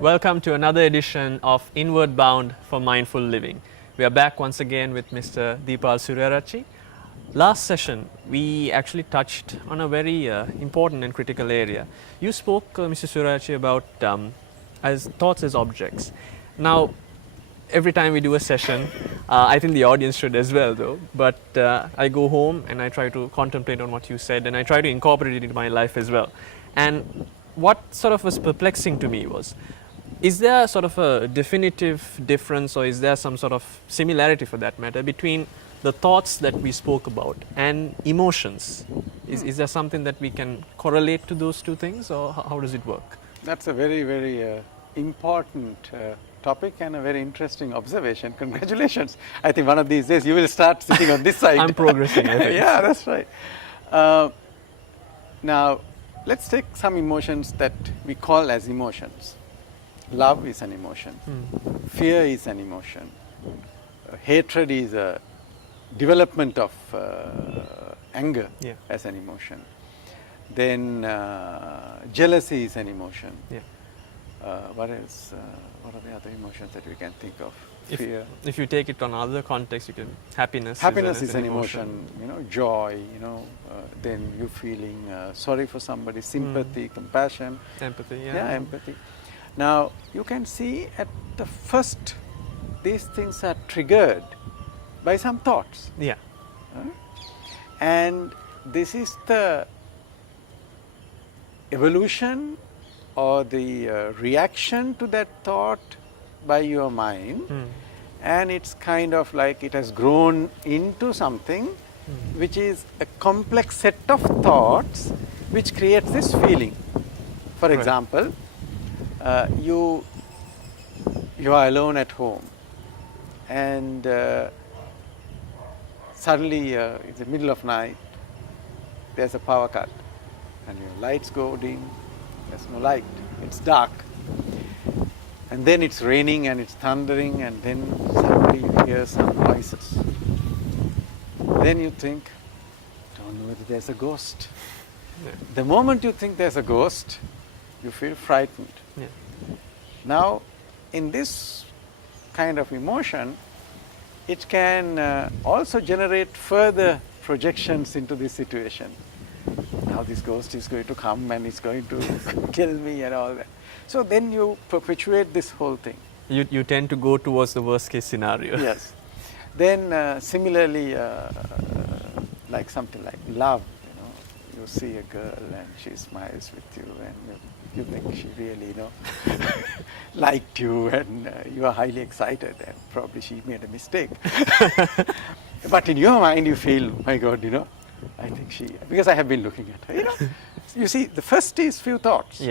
Welcome to another edition of Inward Bound for Mindful Living. We are back once again with Mr. Deepal Suryarachi. Last session, we actually touched on a very important and critical area. You spoke, Mr. Suryarachi, about as thoughts as objects. Now, every time we do a session, I think the audience should as well though, but I go home and I try to contemplate on what you said and I try to incorporate it into my life as well. And what sort of was perplexing to me was, is there sort of a definitive difference, or is there some sort of similarity for that matter between the thoughts that we spoke about and emotions? Is there something that we can correlate to those two things, or how does it work? That's a very, very important topic and a very interesting observation. Congratulations. I think one of these days you will start sitting on this side. I'm progressing, I think. Yeah, that's right. Now, let's take some emotions that we call as emotions. Love is an emotion. Fear is an emotion. Hatred is a development of anger as an emotion. Then jealousy is an emotion. What else? What are the other emotions that we can think of? Fear. If you take it on other contexts, you can happiness. Happiness is an emotion. You know, joy. You know, then you feeling sorry for somebody, sympathy, compassion, empathy. Yeah, empathy. Now you can see at the first, these things are triggered by some thoughts. Yeah. And this is the evolution or the reaction to that thought by your mind, and it's kind of like it has grown into something which is a complex set of thoughts which creates this feeling. For example, you are alone at home, and suddenly in the middle of night there's a power cut and your lights go dim, there's no light, it's dark, and then it's raining and it's thundering, and then suddenly you hear some voices. Then you think, don't know whether there's a ghost. The moment you think there's a ghost, you feel frightened. Now, in this kind of emotion, it can also generate further projections into this situation. Now this ghost is going to come and it's going to kill me and all that. So then you perpetuate this whole thing. You tend to go towards the worst case scenario. Yes. Then similarly, like something like love, you know, you see a girl and she smiles with you and you think she really, you know, liked you, and you are highly excited, and probably she made a mistake. But in your mind you feel, my God, you know, I think she, because I have been looking at her, you know. You see, the first is few thoughts.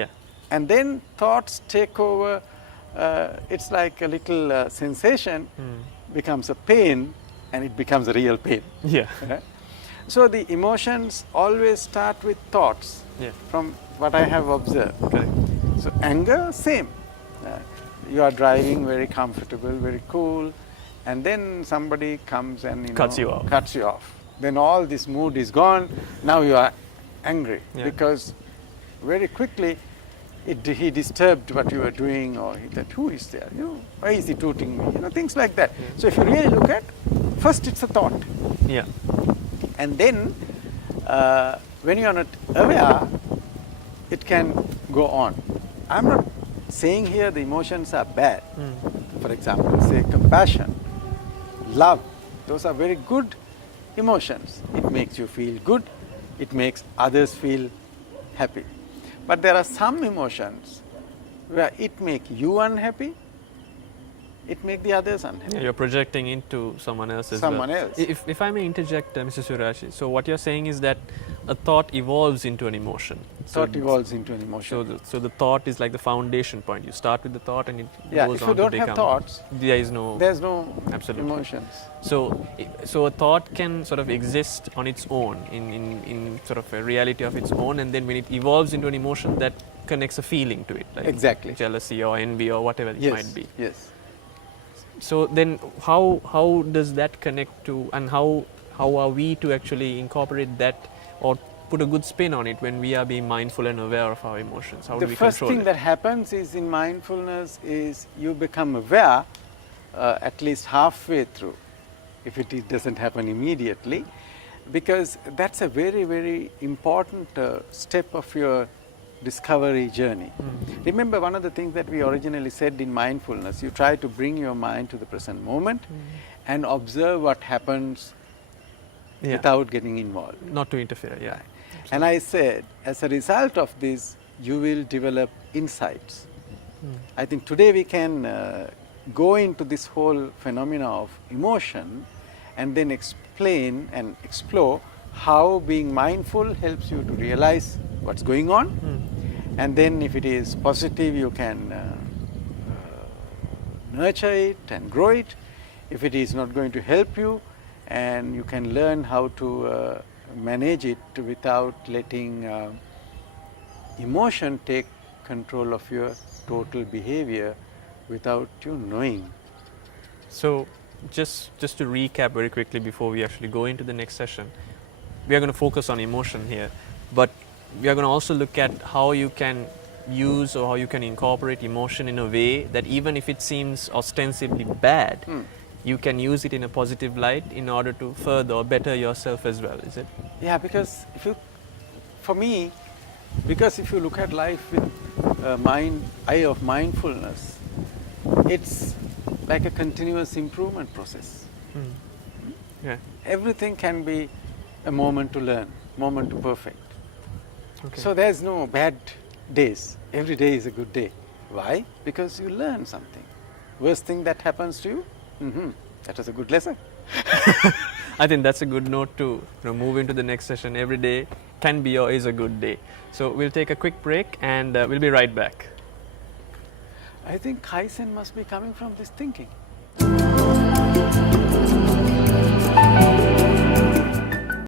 And then thoughts take over, it's like a little sensation becomes a pain, and it becomes a real pain. So the emotions always start with thoughts, from what I have observed. So anger, same. You are driving very comfortable, very cool, and then somebody comes and cuts you off. Then all this mood is gone. Now you are angry because very quickly he disturbed what you were doing, or he thought, who is there? You know, why is he tooting me? You know, things like that. So if you really look at, first it's a thought. And then when you are not aware, it can go on. I'm not saying here the emotions are bad. For example, say compassion, love, those are very good emotions. It makes you feel good, it makes others feel happy. But there are some emotions where it makes you unhappy, it makes the others unhappy. You're projecting into someone else as someone well. else. If I may interject, Mr. Suryarachi, so what you're saying is that a thought evolves into an emotion. Thought evolves into an emotion. So the thought is like the foundation point. You start with the thought and it goes if on you don't to become. Have thoughts, there's no absolutely. Emotions. So a thought can sort of exist on its own in sort of a reality of its own, and then when it evolves into an emotion, that connects a feeling to it, like jealousy or envy or whatever it might be. So then how does that connect to, and how are we to actually incorporate that or put a good spin on it when we are being mindful and aware of our emotions? How do The we first control thing it? that happens is in mindfulness is you become aware at least halfway through, if doesn't happen immediately, because that's a very, very important step of your discovery journey. Remember, one of the things that we originally said in mindfulness, you try to bring your mind to the present moment and observe what happens Yeah. without getting involved. Not to interfere, yeah. And I said, as a result of this, you will develop insights. I think today we can go into this whole phenomena of emotion and then explain and explore how being mindful helps you to realize what's going on. And then if it is positive, you can nurture it and grow it. If it is not going to help you, and you can learn how to manage it without letting emotion take control of your total behavior without you knowing. So just to recap very quickly before we actually go into the next session, we are going to focus on emotion here, but we are going to also look at how you can use or how you can incorporate emotion in a way that even if it seems ostensibly bad, you can use it in a positive light in order to further or better yourself as well, is it? Yeah, because if you look at life with eye of mindfulness, it's like a continuous improvement process. Yeah. Everything can be a moment to learn, moment to perfect. Okay. So there's no bad days. Every day is a good day. Why? Because you learn something. Worst thing that happens to you, that was a good lesson. I think that's a good note to move into the next session. Every day can be or is a good day. So we'll take a quick break and we'll be right back. I think Kaizen must be coming from this thinking.